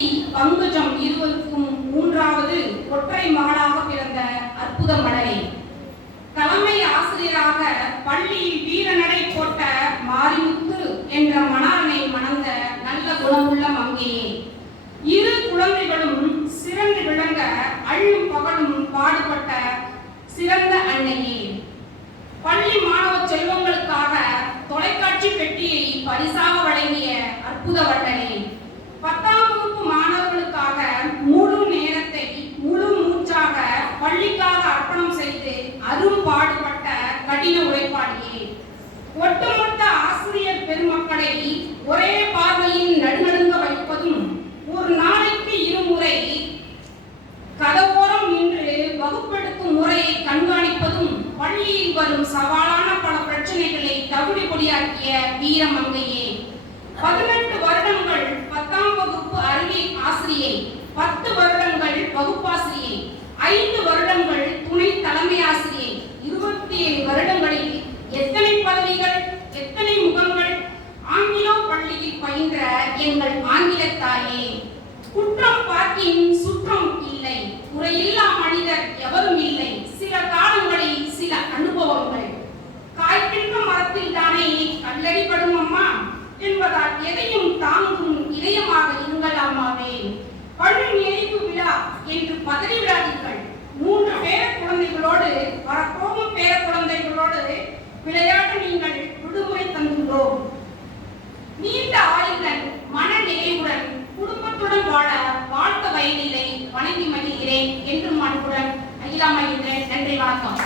பங்குஜம் இருவருக்கும் மூன்றாவது ஒற்றை மகளாக பிறந்த அற்புத மடலை. தலைமை ஆசிரியராக பள்ளியில் வீரநடை போட்ட மாரிமுத்து என்ற மணாளனை மணந்த நல்ல குணமுள்ள மங்கையே. இரு குழந்தைகளும் சிறந்து விளங்க அள்ளும் பகலும் பாடுபட்ட சிறந்த அன்னையே. பள்ளி மாணவ செல்வங்களுக்காக தொலைக்காட்சி பெட்டியை பரிசாக வழங்கிய அற்புத வள்ளலே. 10ஆம் வகுப்பு மாணவர்களுக்காக முழு நேரத்தை முழு மூச்சாக பள்ளிக்காக அர்ப்பணம் செய்து அரும் பாடுபட்ட கடின உழைப்பாளியே. ஒட்டுமொத்த ஆசிரியர் பெருமக்களை ஒரே பார்வையில் நடுநடுங்க வைப்பதும், ஒரு நாளைக்கு இருமுறை கதவோரம் நின்று வகுப்பெடுக்கும் முறையை கண்காணிப்பதும், பள்ளியில் வரும் சவாலான பல பிரச்சனைகளை தவிடு பொடியாக்கிய வீரமங்கையே. 18 வருடங்கள் 10ஆம் வகுப்பு அறிவியல் ஆசிரியை, 10 வருடங்கள் வகுப்பாசிரியை, 5 வருடங்கள் துணை தலைமை ஆசிரியை, 27 வருடங்களில் எத்தனை பதவிகள், எத்தனை முகங்கள்! ஆங்கிலோ பள்ளியில் பயின்ற எங்கள் ஆங்கிலத்தாயே. குற்றம் பார்க்கின் சுற்றம் இல்லை, குறையில்லா மனிதர் எவரும் இல்லை. சில காலங்களில் சில அனுபவங்கள். காய்க்கின்ற மரத்தில் தானே கல்லடிப்படும் அம்மா என்பதால் எதையும் தாங்கும் இதயமாக இருங்கள் அம்மாவே. பள்ளி நிறைவு விழா என்று பதறி விடாதீர்கள். 3 பேர குழந்தைகளோடு, வரப்போகும் பேர குழந்தைகளோடு விளையாட நீங்கள் விடுமுறை தந்துள்ளோம். நீண்ட ஆயுளுடன் மன நிறைவுடன் குடும்பத்துடன் வாழ வாழ்த்த வயதில்லை. வணங்கி மகிழ்கிறேன். என்றும் அன்புடன் அகிலா மகிழ்கிறேன். நன்றி, வணக்கம்.